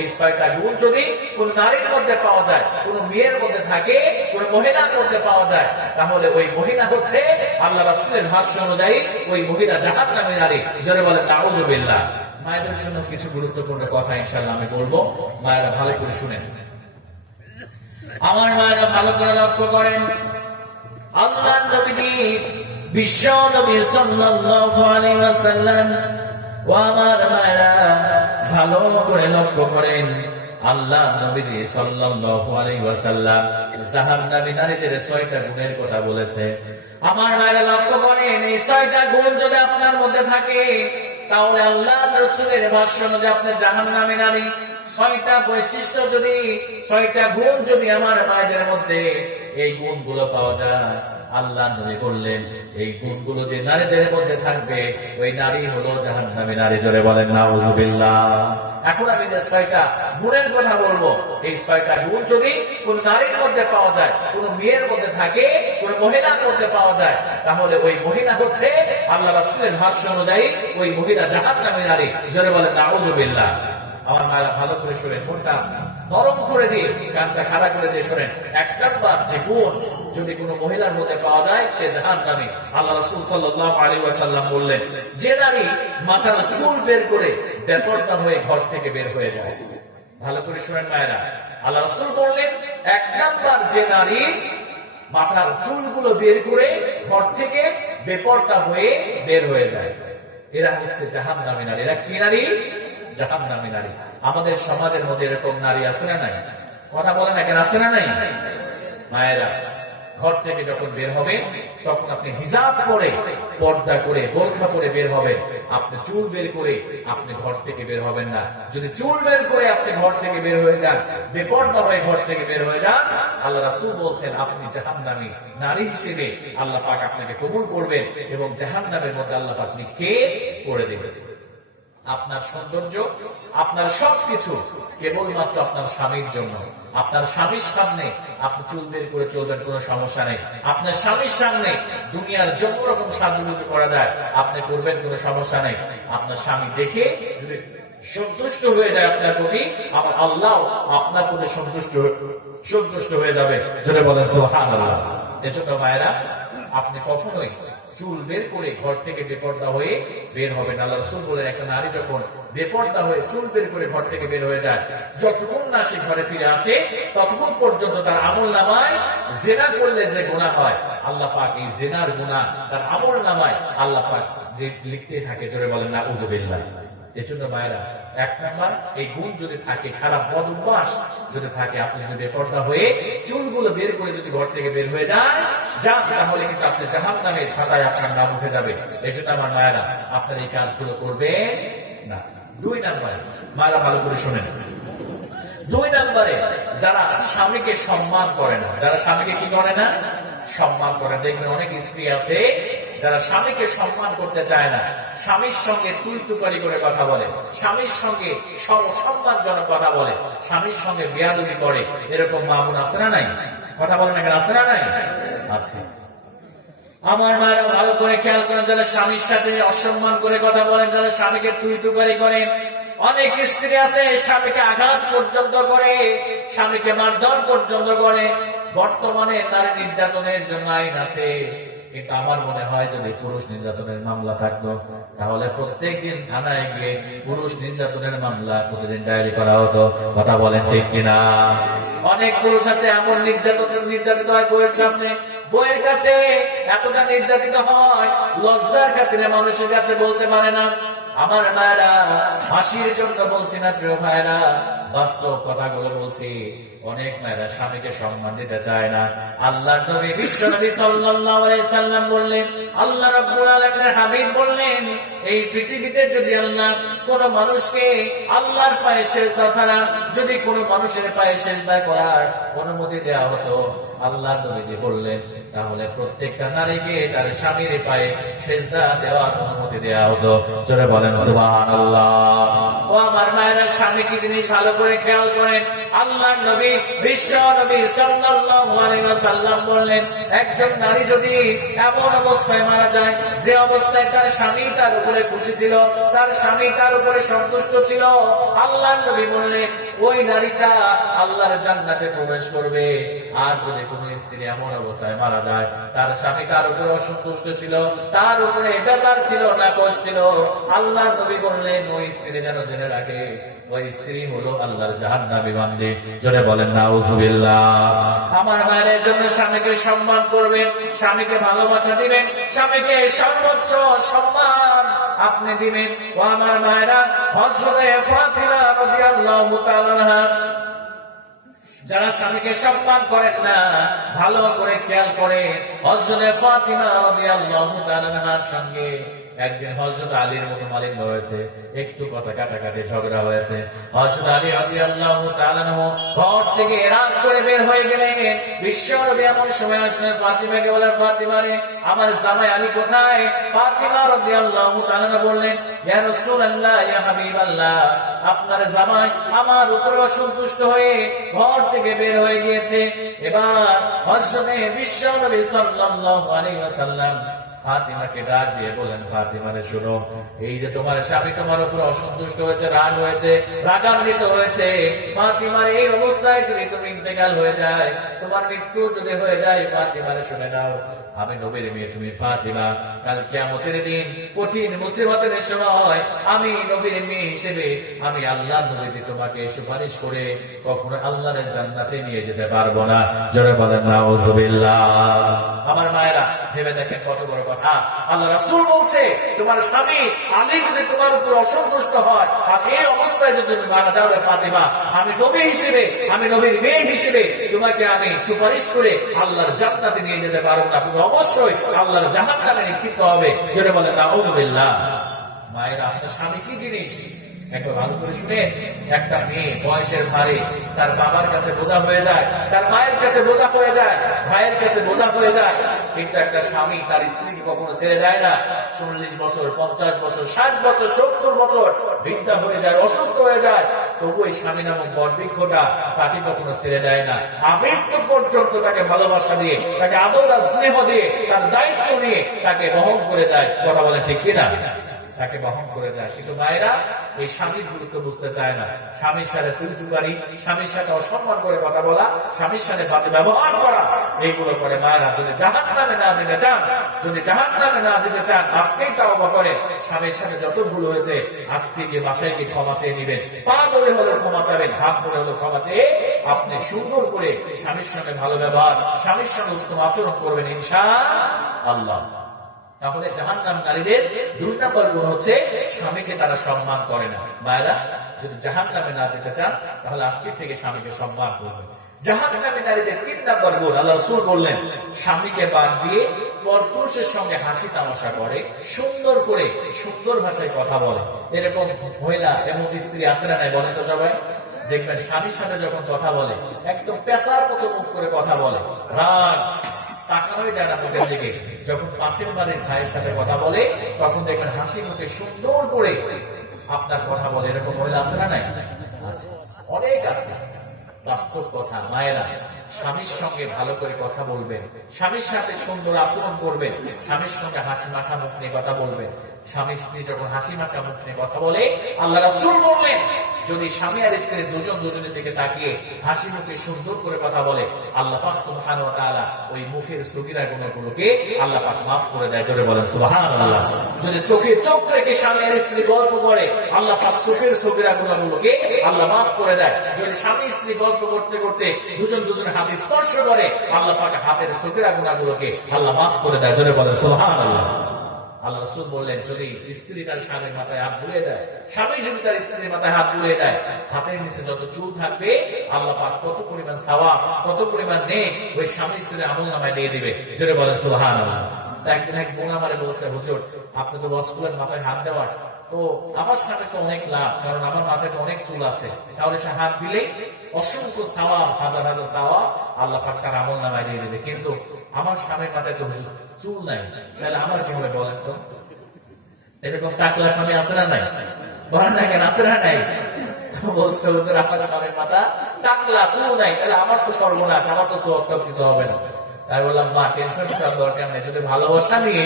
এই 6টা গুণ যদি কোন নারীর মধ্যে পাওয়া যায়, কোন মেয়ের মধ্যে থাকে, কোন মহিলার মধ্যে পাওয়া যায়, তাহলে ওই মহিলা হচ্ছে আল্লাহ রাসূলের ভাষ্য অনুযায়ী ওই মহিলা জাহান্নামী নারী। জোরে বলেন আউযু বিল্লাহ। মায়েদের জন্য কিছু গুরুত্বপূর্ণ কথা ইনশাআল্লাহ আমি বলবো, মায়েরা ভালো করে শুনেন। আমার মায়েরা ভালো করে লক্ষ্য করেন, আল্লাহর নবীজি বিশ্ব নবী সাল্লাল্লাহু আলাইহি ওয়াসাল্লাম, ও আমার মায়েরা ভালো করে লক্ষ্য করেন, আল্লাহ নবীজি সাল্লাল্লাহু আলাইহি ওয়াসাল্লাম জাহান্নামী নারীদের 6টা গুণের কথা বলেছে। আমার মায়েরা লক্ষ্য করেন, এই 6টা গুণ যদি আপনার মধ্যে থাকে, তাহলে আল্লাহ রাসূলের ভাষ্য অনুযায়ী আপনি জাহান্নামী নারী। 6টা বৈশিষ্ট্য যদি, 6টা গুণ যদি আমার মায়েদের মধ্যে এই গুণগুলো পাওয়া যায়, আল্লাহ নবী বললেন এই গুণগুলো যে নারীদের মধ্যে থাকবে, ওই নারী হলো জাহান্নামী নারী। জোরে বলেন নাউযুবিল্লাহ। এখন আমি যে 6টা গুণের কথা বলবো, এই 6টা গুণ যদি কোন নারীর মধ্যে পাওয়া যায়, কোন মেয়ের মধ্যে থাকে, কোন মহিলার মধ্যে পাওয়া যায়, তাহলে ওই মহিলা হচ্ছে আল্লাহ রাসূলের ভাষ্য অনুযায়ী ওই মহিলা জাহান্নামী নারী। জোরে বলেন নাউযুবিল্লাহ। আমার মায়েরা ভালো করে শোনেন, মনটা নরম করে দিয়ে, কানটা খাড়া করে দিয়ে শোনেন। 1 নাম্বার যে গুণ যদি কোনো মহিলার মধ্যে পাওয়া যায়, সে জাহান্নামী। আল্লাহ রাসূল সাল্লাল্লাহু আলাইহি ওয়াসাল্লাম বললেন, যে নারী মাথার চুল বের করে বেপরদা হয়ে ঘর থেকে বের হয়ে যায়। ভালো করে শোনেন মায়েরা, আল্লাহ রাসূল বললেন 1 নাম্বার যে নারী মাথার চুলগুলো বের করে ঘর থেকে বেপরদা হয়ে বের হয়ে যায়, এরা হচ্ছে জাহান্নামী নারী। এরা কি নারী? জাহান্নামী নারী। আমাদের সমাজের মধ্যে এরকম নারী আছে না নাই? কথা বলেন না কেন, আছে না নাই? মায়েরা, ঘর থেকে যখন বের হবে, তখন আপনি হিজাব করে, পর্দা করে, বোরখা পরে বের হবেন। আপনি চুল বের করে আপনি ঘর থেকে বের হবেন না। যদি চুল বের করে আপনি ঘর থেকে বের হয়ে যান, বেপর্দা হয়ে ঘর থেকে বের হয়ে যান, আল্লাহ রাসূল বলছেন আপনি জাহান্নামী নারী হিসেবে আল্লাহ পাক আপনাকে কবুল করবেন এবং জাহান্নামের মধ্যে আল্লাহ পাক কে করে দেবেন। আপনার সৌন্দর্য, আপনার সবকিছু কেবলমাত্র আপনার স্বামীর জন্য। আপনার স্বামীর সামনে আপনি চুল বের করে চলবেন, কোনো সমস্যা নেই। আপনার স্বামীর সামনে দুনিয়ার যত রকম সাজুগুজু করা যায় আপনি করবেন, কোনো সমস্যা নেই। আপনার স্বামী দেখে যদি সন্তুষ্ট হয়ে যায় আপনার প্রতি, আমার আল্লাহ আপনার প্রতি সন্তুষ্ট হয়ে যাবে। যেটা বলেন সুবহানাল্লাহ। এজন্য মায়েরা, আপনি কখনোই চুল বের করে ঘর থেকে বেপর্দা হয়ে বের হবেন। আল্লাহ রাসূল বলেন, একটা নারী যখন বেপর্দা হয়ে চুল বের করে ঘর থেকে বের হয়ে যায়, যতক্ষণ না সে ঘরে ফিরে আসে ততক্ষণ পর্যন্ত তার আমলনামায় জিনা করলে যে গুনাহ হয়, আল্লাহ পাক এই জিনার গুনাহ তার আমলনামায় আল্লাহ পাক লিখতে থাকে। জোরে বলেন নাউযু বিল্লাহ। এজন্য মায়েরা, 1 নাম্বার এই গুণ যদি থাকে, খারাপ বদ অভ্যাস যদি থাকে, আপনি যদি বেপর্দা হয়ে চুলগুলো বের করে যদি ঘর থেকে বের হয়ে যান, তাহলে কিন্তু আপনি জাহান্নামের খাতায় আপনার নাম উঠে যাবে। এজন্য আমার মায়েরা, আপনার এই কাজগুলো করবেন না। 2 নাম্বারে, মায়েরা ভালো করে শোনেন, 2 নাম্বারে যারা স্বামীকে সম্মান করে না, যারা স্বামীকে কি করে না, সম্মান করে। দেখবেন অনেক স্ত্রী আছে যারা স্বামীকে সম্মান করতে চায় না, স্বামীর সঙ্গে তুই তুকারি করে কথা বলে, স্বামীর সঙ্গে সম্মানজনক কথা বলে, স্বামীর সঙ্গে বেয়াদবি করে। এরকম মা বোন আছে না নাই? কথা বলেন না কেন, আছে না নাই? আছে। আমার মায়েরা ভালো করে খেয়াল করেন, যারা স্বামীর সাথে অসম্মান করে কথা বলেন, যারা স্বামীকে তুই তুকারি করেন। অনেক স্ত্রী আছে স্বামীকে আঘাত পর্যন্ত করে, স্বামীকে মারধর পর্যন্ত করে। বর্তমানে নারী নির্যাতনের জন্য আইন আছে, কিন্তু আমার মনে হয় যদি পুরুষ নির্যাতনের মামলা থাকতো, তাহলে প্রত্যেকদিন থানায় গিয়ে পুরুষ নির্যাতনের মামলা প্রতিদিন ডায়েরি করা হতো। কথা বলেন ঠিক কিনা? অনেক পুরুষ আছে এমন নির্যাতিত হয় বইয়ের সামনে, বইয়ের কাছে এতটা নির্যাতিত হয়, লজ্জার খাতিরে মানুষের কাছে বলতে পারে না। আমার মায়েরা, হাসির জন্য বলছি না প্রিয় ভাইরা, বাস্তব কথাগুলো বলছি। অনেক মায়েরা স্বামীকে সম্মান দিতে চায় না। আল্লাহর নবী বিশ্বনবী সাল্লাল্লাহু আলাইহি সাল্লাম বললেন, আল্লাহ রাব্বুল আলামিনের হাবিব বললেন, এই পৃথিবীতে যদি আল্লাহ কোন মানুষকে আল্লাহর পায়ে সিজদা ছাড়া যদি কোন মানুষের পায়ে সিজদা করার অনুমতি দেওয়া হতো, আল্লাহ নবীজি বললেন, তাহলে প্রত্যেকটা নারীকে তার স্বামীর পায়ে সিজদা দেওয়ার অনুমতি দেওয়া হতো। জোরে বলেন সুবহানাল্লাহ। ও আমার মায়েরা, স্বামী কি জিনিস ভালো করে খেয়াল করেন। আল্লাহর নবী বিশ্ব নবী সাল্লাল্লাহু আলাইহি ওয়াসাল্লাম বললেন, একজন নারী যদি এমন অবস্থায় মারা যায় যে অবস্থায় তার স্বামী তার উপরে খুশি ছিল, তার স্বামী তার উপরে সন্তুষ্ট ছিল, আল্লাহর নবী বললেন ওই নারীটা আল্লাহর জান্নাতে প্রবেশ করবে। আর যদি কোন স্ত্রী এমন অবস্থায় মারা যায়, তার স্বামী তার উপরে অসন্তুষ্ট ছিল, তার উপরে বেজার ছিল, নাকশ ছিল, আল্লাহর নবী বললেন ওই স্ত্রী যেন জেনে রাখে ওই স্ত্রী হলো আল্লাহর জাহান্নামী বান্দী। জোরে বলেন নাউজুবিল্লাহ। আমার মায়ের জন্য স্বামীকে সম্মান করবেন, স্বামীকে ভালোবাসা দিবেন, স্বামীকে সর্বোচ্চ সম্মান আপনি দিবেন। ও আমার মায়েরা, হযরত ফাতিমা রাদিয়াল্লাহু তাআলা আনহা যারা স্বামীকে সম্মান করেন না, ভালো করে খেয়াল করে, হযরত ফাতিমা রাদিয়াল্লাহু তাআলা আনহার সঙ্গে একদিন হযরত আলীর মতো মালিন্য হয়েছে, একটু কথা কাটাকাটি ঝগড়া হয়েছে। হযরত আলী রাদিয়াল্লাহু তাআলা ঘর থেকে রাত করে বের হয়ে গেলেন। বিশ্বনবী এমন সময় আসলেন, ফাতিমাকে বলেন, ফাতিমা রে, আমার জামাই আলী কোথায়? ফাতিমা রাদিয়াল্লাহু তাআলা বললেন, ইয়া রাসূলুল্লাহ, ইয়া হাবিবাল্লাহ, আপনার জামাই আমার উপরে অসন্তুষ্ট হয়ে ঘর থেকে বের হয়ে গিয়েছে। এবার হযরত বিশ্বনবী সাল্লাল্লাহু আলাইহি ওয়াসাল্লাম ফাতিমাকে ডাক দিয়ে বলেন, ফাতিমা রে শোনো, এই যে তোমার স্বামী তোমার উপর অসন্তুষ্ট হয়েছে, রাগ হয়েছে, রাগান্বিত হয়েছে, ফাতিমার এই অবস্থায় যদি তুমি ইন্তেকাল হয়ে যায়, তোমার মৃত্যু যদি হয়ে যায়, ফাতিমা রে শুনে নাও, আমি নবীর মেয়ে, তুমি ফাতিমা, কাল কিয়ামতের দিন কঠিন মুসিবতের সময় আমি নবীর মেয়ে হিসেবে আমি আল্লাহর নবী তোমাকে সুপারিশ করে কখনো আল্লাহর জান্নাতে নিয়ে যেতে পারবো না। জোরে বলেন নাউজুবিল্লাহ। আমার মায়েরা, ভেবে দেখেন কত বড় কথা। আল্লাহ রাসূল বলছে, তোমার স্বামী আলী যদি তোমার উপর অসন্তুষ্ট হয় আর এই অবস্থায় যদি তুমি মারা যাও রে ফাতিমা, আমি নবী হিসেবে, আমি নবীর মেয়ে হিসেবে তোমাকে আমি সুপারিশ করে আল্লাহর জান্নাতে নিয়ে যেতে পারবো না, তুমি অবশ্যই আল্লাহর জাহান্নামে নিক্ষিপ্ত হবে। যেটা বলেন নাউযুবিল্লাহ। মায়েরা, আপনার স্বামী কি জিনিস একবার ভালো করে শুনে। একটা মেয়ে বয়সের ভারে তার বাবার কাছে বোঝা হয়ে যায়, তার মায়ের কাছে বোঝা হয়ে যায়, ভাইয়ের কাছে বোঝা হয়ে যায়, কিন্তু একটা স্বামী তার স্ত্রীকে কখনো ছেড়ে যায় না। 40 বছর, 50 বছর, 60 বছর, 70 বছর বৃদ্ধা হয়ে যায়, অসুস্থ হয়ে যায়, তবু এই স্বামী নামক বটবৃক্ষটা তাকে কখনো ছেড়ে যায় না। আমৃত্যু পর্যন্ত তাকে ভালোবাসা দিয়ে, তাকে আদর আর স্নেহ দিয়ে, তার দায়িত্ব নিয়ে তাকে বহন করে দেয়। কথা বলে ঠিক কিনা? তাকে বহন করে যায়। কিন্তু মায়েরা এই স্বামীর গুরুত্ব বুঝতে চায় না। স্বামীর সাথে তুলতুকারি, স্বামীর সাথে অসম্মান করে কথা বলা, স্বামীর সাথে বাজে ব্যবহার করা, এইগুলো করে মায়েরা। যদি জাহান্নামে না যেতে চান, যদি জাহান্নামে না যেতে চান, আজকেই তাওবা করে স্বামীর সাথে যত ভুল হয়েছে আজকে গিয়ে বাসায় গিয়ে ক্ষমা চেয়ে নিবেন। পা ধরে হলেও ক্ষমা চাবেন, হাত ধরে হলেও ক্ষমা চেয়ে আপনি সুন্দর করে স্বামীর সঙ্গে ভালো ব্যবহার, স্বামীর সঙ্গে উত্তম আচরণ করবেন ইনশাআল্লাহ। তাহলে জাহান্নাম নারীদের 2 নম্বর গুণ হচ্ছে স্বামীকে তারা সম্মান করে না। মায়েরা, যদি জাহান্নামে না যেতে চান তাহলে আজকে থেকে স্বামীকে সম্মান করবেন। জাহান্নামী নারীদের 3 নম্বর গুণ, আল্লাহ রাসূল বললেন, স্বামীকে বাদ দিয়ে পরপুরুষের সঙ্গে হাসি তামাশা করে, সুন্দর করে সুন্দর ভাষায় কথা বলে। এরকম মহিলা এবং স্ত্রী আছে না নাই বলেন তো সবাই? দেখবেন স্বামীর সাথে যখন কথা বলে একদম পেশার মতো মুখ করে কথা বলে, রাগ তাকানোই যায় না মুখের দিকে। যখন পাশের বাড়ির ভাইয়ের সাথে কথা বলে তখন দেখবেন হাসি মুখে সুন্দর করে আপনার কথা বলে। এরকম মহিলা আছে না নাই? আছে, অনেক আছে। বাস্তব কথা। মায়েরা, স্বামীর সঙ্গে ভালো করে কথা বলবেন, স্বামীর সাথে সুন্দর আচরণ করবেন, স্বামীর সঙ্গে হাসি মাখা মুখ নিয়ে কথা বলবেন। স্বামী স্ত্রী যখন হাসি মাখা মুখ নিয়ে কথা বলে, আল্লাহ রাসূল বললেন, যদি স্বামী আর স্ত্রী দুজন দুজনের দিকে তাকিয়ে হাসি মুখে সুন্দর করে কথা বলে, আল্লাহ পাক সুবহানাহু ওয়া তাআলা ওই মুখের সগীরা গুনাহগুলোকে আল্লাহ পাক মাফ করে দেয়। জোরে বলেন সুবহানাল্লাহ। যদি চোখে চোখ রেখে স্বামী আর স্ত্রী গল্প করে, আল্লাহ পাক চোখের সগীরা গুনাহগুলোকে আল্লাহ মাফ করে দেয়। যদি স্বামী স্ত্রী গল্প করতে করতে দুজন দুজনের হাতে স্পর্শ করে, আল্লাহ পাক হাতের সগীরা গুনাহগুলোকে আল্লাহ মাফ করে দেয়। জোরে বলেন সুবহানাল্লাহ। আল্লাহ রাসূল বললেন, যদি স্ত্রী তার স্বামীর মাথায় হাত বুলিয়ে দেয়, স্বামী যদি তার স্ত্রীর মাথায় হাত বুলিয়ে দেয়, হাতের নিচে যত চুল থাকবে আল্লাহ পাক কত পরিমাণ সওয়াব, কত পরিমাণ নেক ওই স্বামী স্ত্রীর আমলনামায় দিয়ে দিবে। জোরে বলে সুবহানাল্লাহ। একদিন এক বোন আমারে বলছে, হুজুর আপনি তো ওয়াজ করলেন মাথায় হাত দেওয়ার, তো আমার সাথে তো অনেক লাভ, কারণ আমার মাথায় তো অনেক চুল আছে, তাহলে সে হাত দিলেই অসংখ্য সওয়াব, হাজার হাজার সওয়াব আল্লাহ পাক তার আমলনামায় দিয়ে দিবে। কিন্তু আমার স্বামীর মাথায় তো চুল নাই, তাহলে আমার কি হবে বলেন তো? এরকম টাকলা স্বামী আছে না নাই? বলেন না কেন, আছে না নাই? বলছে, হুজুর আমার স্বামীর মাথা টাকলা, চুল নাই, তাহলে আমার তো সর্বনাশ, আমার তো সওয়াব কিছু হবে না। তাই বললাম মা টেনশন করার দরকার নেই, যদি ভালোবাসা নিয়ে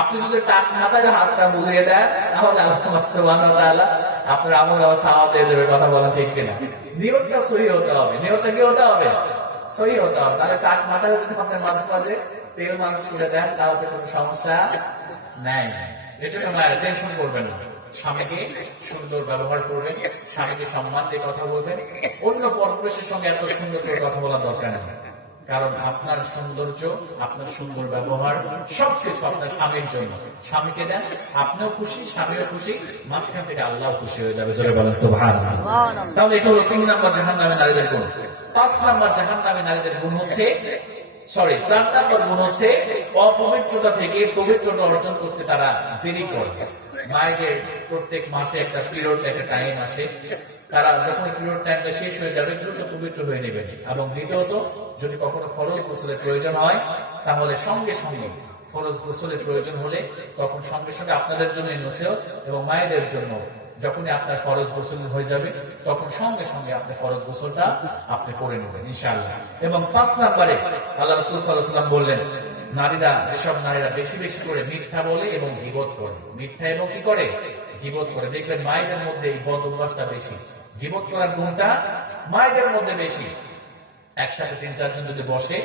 আপনি যদি টাক মাথায় হাতটা বুলিয়ে দেন তাহলে আল্লাহ সুবহানাহু ওয়া তাআলা আপনার আমল নামা সাওয়াব দিয়ে দেবে। কথা বলা ঠিক কিনা? নিয়তটা সহি হতে হবে। নিয়তটা কি হতে হবে? সহি হতে হবে। তাহলে টাক মাথায় যদি আপনি মাঝে মাঝে তেল মালিশ করে দেন তাহলে কোনো সমস্যা নাই। এজন্য মায়ের টেনশন করবেন না, স্বামীকে সুন্দর ব্যবহার করবেন, স্বামীকে সম্মান দিয়ে কথা বলবেন। অন্য পরপুরুষের সঙ্গে এত সুন্দর করে কথা বলার দরকার নেই, কারণ আপনার সৌন্দর্য, আপনার সুন্দর ব্যবহার সবকিছু আপনার স্বামীর জন্য। স্বামীকে দেন, আপনিও খুশি, স্বামীও খুশি, মাঝখান থেকে আল্লাহ খুশি হয়ে যাবে। জোরে বলেন সুবহানাল্লাহ। তাহলে এটা হলো 3 নম্বর জাহান্নামী নারীদের গুণ। 5 নম্বর জাহান্নামী নারীদের গুণ হচ্ছে 4 নম্বর গুণ হচ্ছে অপবিত্রতা থেকে পবিত্রতা অর্জন করতে তারা দেরি করে। মায়েদের প্রত্যেক মাসে একটা পিরিয়ড, একটা টাইম আসে, তারা যখন পিরিয়ড টাইমটা শেষ হয়ে যাবে দ্রুত পবিত্র হয়ে নেবেন। এবং দ্বিতীয়ত, যদি কখনো ফরজ গোসলের প্রয়োজন হয় তাহলে সঙ্গে সঙ্গে ফরজ গোসলের প্রয়োজন হলে তখন সঙ্গে সঙ্গে আপনাদের জন্য নসিহত এবং মায়েদের জন্য যখনই আপনার ফরজ গোসল হয়ে যাবে তখন সঙ্গে সঙ্গে আপনি ফরজ গোসলটা আপনি করে নেবেন ইনশাআল্লাহ। এবং 5 নম্বরে আল্লাহ রাসূল সাল্লাল্লাহু আলাইহি ওয়াসাল্লাম বললেন, নারীরা, যেসব নারীরা বেশি বেশি করে মিথ্যা বলে এবং গীবত করে, মিথ্যা এবং কি করে? গীবত করে। দেখবেন মায়েদের মধ্যে এই বদ অভ্যাসটা বেশি, গীবত করার গুণটা মায়েদের মধ্যে বেশি। একসাথে 3-4 জন যদি বসে,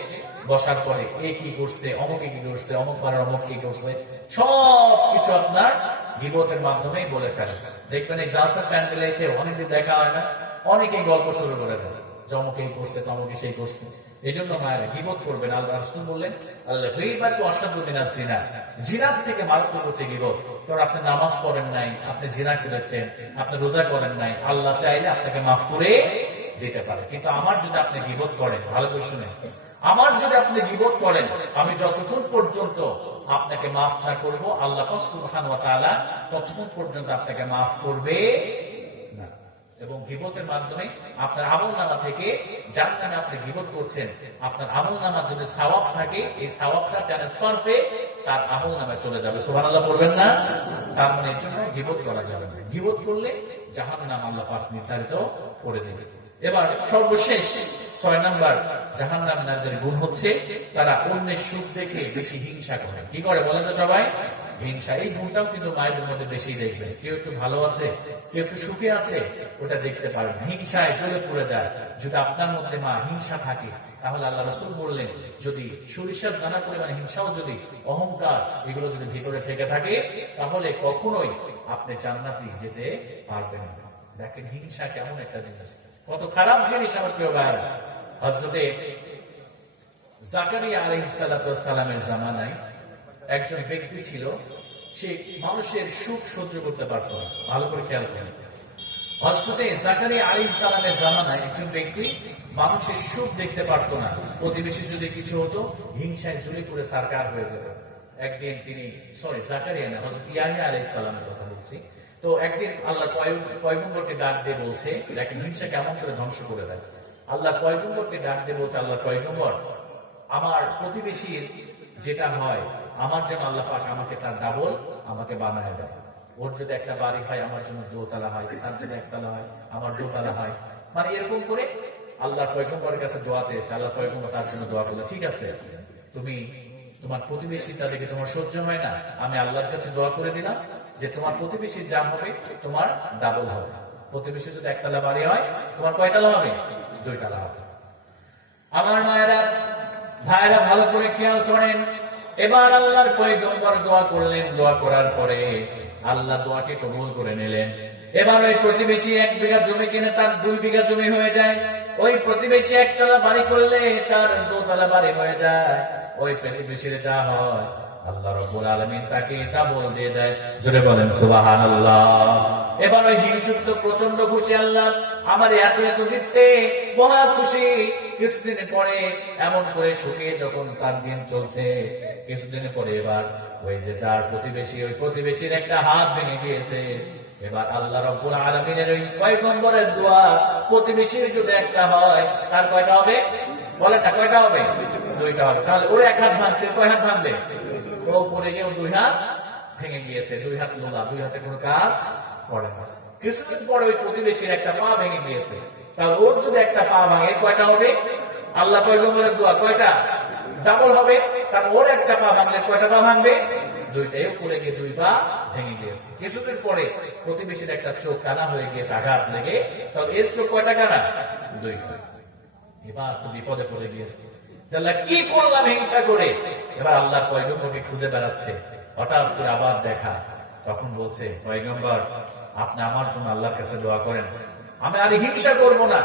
বসার পরে এ কি করছে, অমুকে কি করছে, অমুক পাড়ার অমুক কি করছে, সবকিছু আপনার গীবতের মাধ্যমেই বলে ফেলে। দেখবেন এই জালসার প্যান্ডেলে এসে অনেকদিন দেখা হয় না, অনেকেই গল্প শুরু করে দেয়, জমকে এই করছে, তমকে সেই করছে। এই জন্য মায়েরা গীবত করবেন। আল্লাহ রাসূল বললেন, আল্লাহ গীবাতু আশাদ্দু মিনাজ জিনা, জিনার থেকে মারাত্মক হচ্ছে গীবত। কারণ আপনি নামাজ পড়েন নাই, আপনি জিনা করেছেন, আপনি রোজা করেন নাই, আল্লাহ চাইলে আপনাকে মাফ করে দিতে পারে। কিন্তু আমার যদি আপনি গীবত করেন, ভালো করে শুনেন, আমার যদি আপনি গীবত করেন, আমি যতক্ষণ পর্যন্ত আপনাকে মাফ না করব, আল্লাহ পাক সুবহানাহু ওয়া তাআলা ততক্ষণ পর্যন্ত আপনাকে মাফ করবে না। এবং গীবতের মাধ্যমে আপনার আমলনামা থেকে, যার নামে আপনি গীবত করছেন, আপনার আমলনামা যদি সওয়াব থাকে, এই সওয়াবটা ট্রান্সফার হয়ে তার আমলনামায় চলে যাবে। সুবহানাল্লাহ পড়বেন না? তার মানে এর জন্য গীবত করা যাবে না। গীবত করলে জাহান্নাম আল্লাহ পাক নির্ধারিত করে দেবে। এবার সর্বশেষ 6 নম্বর জাহান্নামী নারীদের গুণ হচ্ছে তারা অন্যের সুখ দেখে বেশি হিংসা করে। কি করে বলেন তো সবাই? হিংসা। এই গুণটাও কিন্তু মায়েদের মধ্যে বেশি দেখবে। কেউ একটু ভালো আছে, কেউ একটু সুখে আছে, ওটা দেখতে পারেন, হিংসায় জ্বলে পুড়ে যায়। যদি আপনার মধ্যে মা হিংসা থাকে, তাহলে আল্লাহ রাসূল বললেন, যদি সরিষার দানা পরিমাণ হিংসাও যদি, অহংকার, এগুলো যদি ভিতরে থেকে থাকে, তাহলে কখনোই আপনি জান্নাতে যেতে পারবেন না। দেখেন হিংসা কেমন একটা জিনিস, কত খারাপ জিনিস আমার প্রিয় ভাইরা। হযরতে জাকারিয়া আলাইহিস সালামের জামানায় একজন ব্যক্তি ছিল, সে মানুষের সুখ সহ্য করতে পারত না। ভালো করে খেয়াল করেন, হযরতে জাকারিয়া আলাইহিস সালামের জামানায় একজন ব্যক্তি মানুষের সুখ দেখতে পারত না। প্রতিবেশীর যদি কিছু হতো, হিংসায় জ্বলে পুড়ে সারকার হয়ে যেত। একদিন তিনি, জাকারিয়া না, হযরত ইয়াহইয়া আলাইহিস সালামের কথা বলছি। তো একদিন আল্লাহ পয়গম্বরকে ডাক দিয়ে বলছে, দেখেন হিংসা কেমন করে ধ্বংস করে দেয়। আল্লাহ পয়গম্বরকে ডাক দিয়ে বলছে, আল্লাহ পয়গম্বর, আমার প্রতিবেশীর যেটা হয়, আমার যেন আল্লাহ পাক আমাকে তার ডাবল আমাকে বানায় দেয়। ওর যদি একটা বাড়ি হয়, আমার জন্য 2 তলা হয়, তার যদি 1 তলা হয়, আমার 2 তলা হয়। মানে এরকম করে আল্লাহ পয়গম্বরের কাছে দোয়া চেয়েছে। আল্লাহ পয়গম্বর তার জন্য দোয়া করলো, ঠিক আছে, তুমি তোমার প্রতিবেশীটা দেখে তোমার সহ্য হয় না, আমি আল্লাহর কাছে দোয়া করে দিলাম যে তোমার প্রতিবেশীর যা হবে তোমার ডাবল হবে। প্রতিবেশী যদি 1 তলা বাড়ি হয়, তোমার কয় তলা হবে? 2 তলা হবে। আমার মায়েরা, ভাইরা, ভালো করে খেয়াল করেন। এবার আল্লাহর পয়গম্বর দোয়া করলেন, দোয়া করার পরে আল্লাহ দোয়াকে কবুল করে নিলেন। এবার ওই প্রতিবেশী 1 বিঘা জমি কিনে তার 2 বিঘা জমি হয়ে যায়। ওই প্রতিবেশী 1 তলা বাড়ি করলে তার 2 তলা বাড়ি হয়ে যায়। ওই প্রতিবেশীর যা হয়, আল্লাহ রাব্বুল আলামিন তাকে ডাবল দিয়ে দেয়। জোরে বলেন সুবহানাল্লাহ। এবার ওই হিংসুক প্রচন্ড খুশি, আল্লাহ আমার এত এত দিচ্ছে, মহা খুশি। কিছুদিন পরে এমন করে শুকিয়ে যখন তার দিন চলছে, কিছুদিন পরে এবার ওই যে যার প্রতিবেশী, ওই প্রতিবেশীর একটা হাত ভেঙে গিয়েছে। এবার আল্লাহ রাব্বুল আলামিনের ওই পয়গম্বরের দোয়া, প্রতিবেশীর যদি একটা হয়, তার কয়টা হবে? বলেন না, কয়টা হবে? 2টা হবে। তাহলে ওর 1 হাত ভাঙছে, কয় হাত ভাঙবে? ও পড়ে গিয়ে 2 হাত ভেঙে গিয়েছে। 2 হাত লোলা, 2 হাতে কোনো কাজ করে না। কিছুদিন পরে ওই প্রতিবেশীর একটা পা ভেঙে গিয়েছে। তাহলে ওর যদি একটা পা ভাঙে, কয়টা হবে? আল্লাহ পয়গম্বরের দোয়া কয়টা? ডাবল হবে, কারণ ওর একটা পা ভাঙলে কয়টা পা ভাঙবে? দুইটাই। উপরে গিয়ে 2 পা ভেঙে গিয়েছে। কিছুদিন পরে প্রতিবেশীর একটা চোখ কানা হয়ে গিয়েছে আঘাত লেগে, তাহলে এর চোখ কয়টা কানা? 2টা। এবার তো বিপদে পড়ে গিয়েছে, আল্লাহ কি করলাম হিংসা করে। এবার আল্লাহ পয়গম্বরকে খুঁজে বেড়াচ্ছে, হঠাৎ করে আবার দেখা। তখন বলছে, পয়গম্বর আপনি আমার জন্য আল্লাহর কাছে দোয়া করেন, আমি আর হিংসা করব না,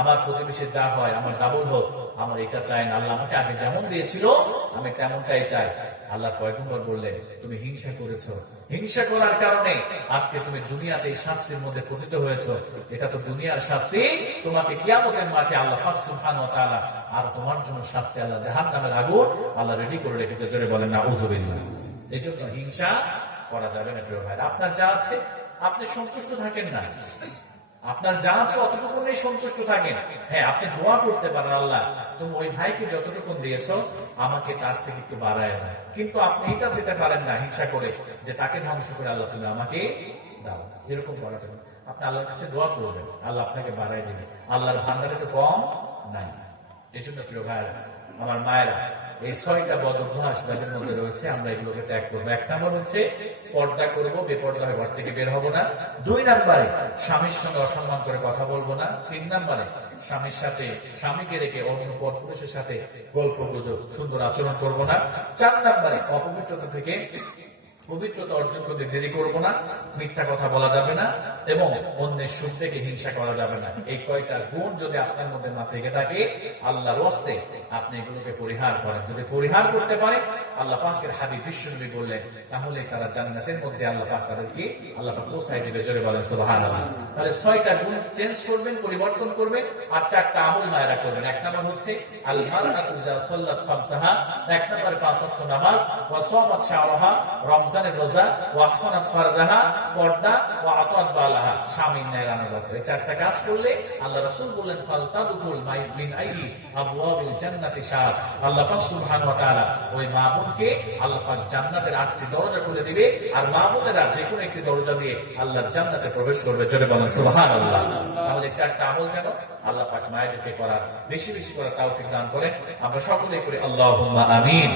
আমার প্রতিবেশী যা হয় আমার ডাবল হোক, আমার এটা চাই না, আল্লাহ আমাকে আগে যেমন দিয়েছিল আমি তেমনটাই চাই। আল্লাহ পয়গম্বর বললেন, তুমি হিংসা করেছো, হিংসা করার কারণে আজকে তুমি দুনিয়াতে এই শাস্তির মধ্যে পতিত হয়েছো। এটা তো দুনিয়ার শাস্তি, তোমাকে কিয়ামতের মাঠে আল্লাহ পাক সুবহানাহু ওয়া তাআলা আর তোমার জন্য শাস্তি, আল্লাহ জাহান্নামের আগুন আল্লাহ রেডি করে রেখেছে। জোরে বলেন নাউযুবিল্লাহ। এই জন্য হিংসা করা যাবে না প্রিয় ভাই। আপনার যা আছে আপনি সন্তুষ্ট থাকেন না, আপনার যা আছে অতটুকু নেই সন্তুষ্ট থাকেন। হ্যাঁ, আপনি দোয়া করতে পারেন, আল্লাহ তুমি ওই ভাইকে যতটুকু দিয়েছ আমাকে তার থেকে একটু বাড়ায় না, কিন্তু আপনি এটা যেতে পারেন না হিংসা করে যে তাকে ধ্বংস করে আল্লাহ তুমি আমাকে দাও, এরকম করা যাবে। আপনি আল্লাহর কাছে দোয়া করবেন, আল্লাহ আপনাকে বাড়ায় দিবে, আল্লাহর ভান্ডারে তো কম নাই। এই জন্য প্রিয় ভাইরা, আমার মায়েরা, এই 6টা বদ অভ্যাস যাদের মধ্যে রয়েছে আমরা এগুলোকে ত্যাগ করবো। 1 নম্বর হচ্ছে পর্দা করবো, বেপর্দা হয়ে ঘর থেকে বের হবো না। 2 নম্বরে স্বামীর সঙ্গে অসম্মান করে কথা বলবো না। 3 নম্বরে স্বামীর সাথে, স্বামীকে রেখে অন্য পরপুরুষের সাথে গল্প গুজব সুন্দর আচরণ করবো না। 4 নম্বরে অপবিত্রতা থেকে পবিত্রতা অর্জন করতে দেরি করবো না, মিথ্যা কথা বলা যাবে না এবং অন্যের সুখ থেকে হিংসা করা যাবে না। এই কয়টা গুণ যদি আপনার মধ্যে না থেকে থাকে, আল্লাহর ওয়াস্তে আপনি এগুলোকে পরিহার করেন। যদি পরিহার করতে পারে, আল্লাহ পাকের হাবিব বিশ্বনবী বললেন, তাহলে তারা জান্নাতের মধ্যে আল্লাহ পাক তাদেরকে আল্লাহ পাক পৌঁছায় দিবে। জোরে বলেন সুবহানাল্লাহ। তাহলে 6টা গুণ চেঞ্জ করবেন, পরিবর্তন করবেন, আর 4টা আমল মায়েরা করবেন। 1 নম্বর হচ্ছে আল মারআতু ইযা সাল্লাত খামসাহা, 1 নম্বরে 5 ওয়াক্ত নামাজ, ওয়া সামাত শাহরাহা, রমজানের রোজা, ওয়া আহসানাত ফারজাহা, পর্দা, ওয়া আতাত বালাহা, স্বামীর ন্যায় আনুগত্য। এই 4টা কাজ করলে আল্লাহ রাসূল বললেন, ফালতাদুল মিন আইয়ি আবওয়াবিল জান্নাতি শাহ, আল্লাহ পাক সুবহানাহু ওয়া তাআলা ওই মা বোনকে আল্লাহ পাক জান্নাতের 8টি দরজা খুলে দিবে, আর মা বোনেরা যে কোনো একটি দরজা দিয়ে আল্লাহর জান্নাতে প্রবেশ করবে। জোরে বলেন সুবহানাল্লাহ। তাহলে 4টা আমল যেন আল্লাহ পাক মায়েদেরকে করার, বেশি বেশি করার তৌফিক দান করেন। আমরা সকলেই করি আল্লাহুম্মা আমিন।